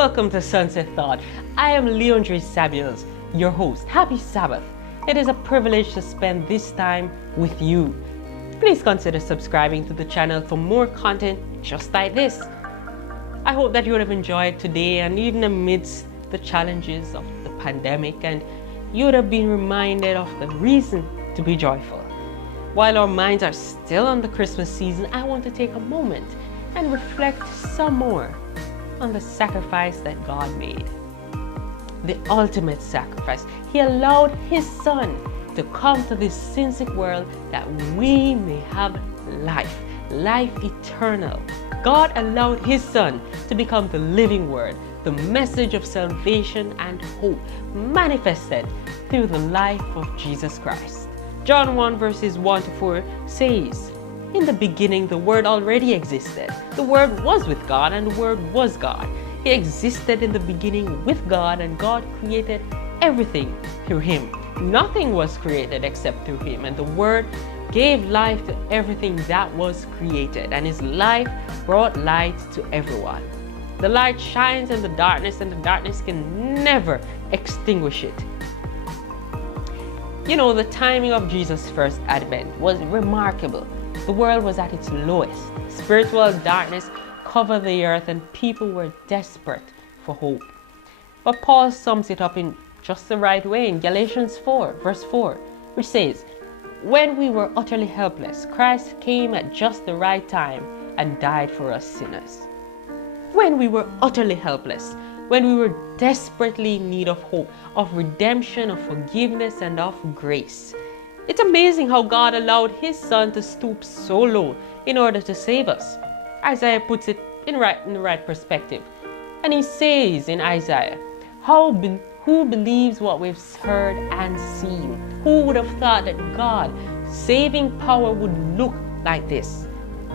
Welcome to Sunset Thought. I am Leondre Samuels, your host. Happy Sabbath. It is a privilege to spend this time with you. Please consider subscribing to the channel for more content just like this. I hope that you would have enjoyed today, and even amidst the challenges of the pandemic, and you would have been reminded of the reason to be joyful. While our minds are still on the Christmas season, I want to take a moment and reflect some more on the sacrifice that God made. The ultimate sacrifice. He allowed His Son to come to this sin-sick world that we may have life eternal. God allowed His Son to become the living Word, the message of salvation and hope manifested through the life of Jesus Christ. John 1 verses 1 to 4 says, "In the beginning the Word already existed. The Word was with God, and the Word was God. He existed in the beginning with God, and God created everything through Him. Nothing was created except through Him, and the Word gave life to everything that was created, and His life brought light to everyone. The light shines in the darkness, and the darkness can never extinguish it." You know, the timing of Jesus' first advent was remarkable. The world was at its lowest. Spiritual darkness covered the earth, and people were desperate for hope. But Paul sums it up in just the right way in Galatians 4 verse 4, which says, "When we were utterly helpless, Christ came at just the right time and died for us sinners." When we were utterly helpless, when we were desperately in need of hope, of redemption, of forgiveness, and of grace. It's amazing how God allowed His Son to stoop so low in order to save us. Isaiah puts it in the right perspective. And he says in Isaiah, who believes what we've heard and seen? Who would have thought that God's saving power would look like this?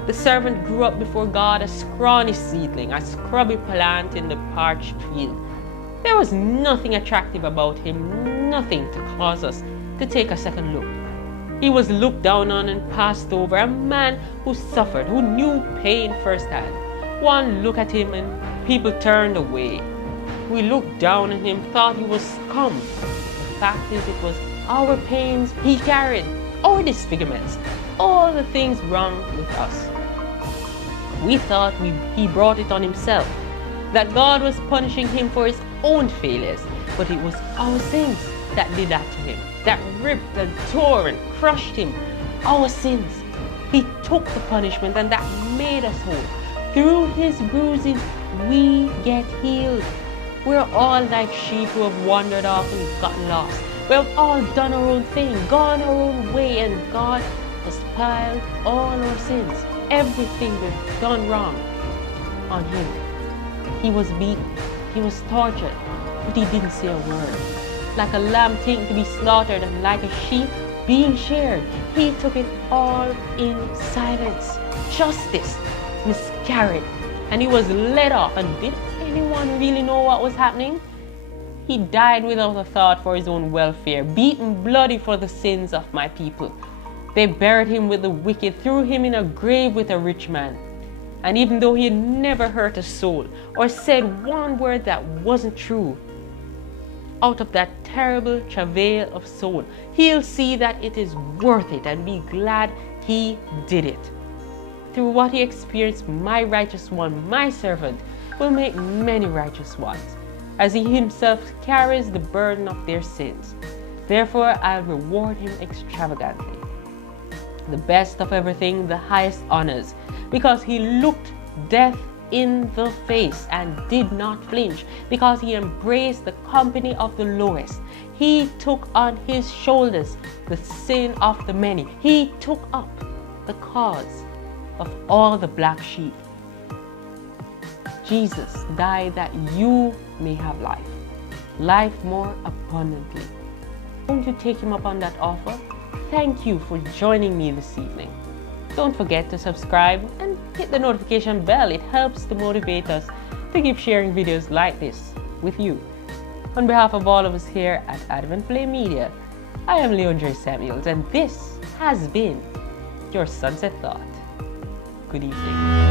The servant grew up before God, a scrawny seedling, a scrubby plant in the parched field. There was nothing attractive about him, nothing to cause us to take a second look. He was looked down on and passed over, a man who suffered, who knew pain firsthand. One look at him and people turned away. We looked down on him, thought he was scum. The fact is, it was our pains He carried, our disfigurements, all the things wrong with us. We thought He brought it on Himself, that God was punishing Him for His own failures, but it was our sins that did that to Him, that ripped and tore and crushed Him. Our sins. He took the punishment, and that made us whole. Through His bruises, we get healed. We're all like sheep who have wandered off and gotten lost. We have all done our own thing, gone our own way, and God has piled all our sins, everything we've done wrong, on Him. He was beaten, He was tortured, but He didn't say a word. Like a lamb taken to be slaughtered, and like a sheep being sheared, He took it all in silence. Justice miscarried, and He was led off. And did anyone really know what was happening? He died without a thought for His own welfare, beaten bloody for the sins of my people. They buried Him with the wicked, threw Him in a grave with a rich man. And even though He had never hurt a soul or said one word that wasn't true, out of that terrible travail of soul, He'll see that it is worth it and be glad He did it. Through what He experienced, my righteous one, my servant, will make many righteous ones, as He Himself carries the burden of their sins. Therefore, I'll reward Him extravagantly. The best of everything, the highest honors, because He looked death in the face and did not flinch, because He embraced the company of the lowest. He took on His shoulders the sin of the many. He took up the cause of all the black sheep. Jesus died that you may have life more abundantly. Won't you take Him up on that offer? Thank you for joining me this evening. Don't forget to subscribe and hit the notification bell. It helps to motivate us to keep sharing videos like this with you. On behalf of all of us here at Advent Flame Media, I am Leondre Samuels, and this has been your Sunset Thought. Good evening.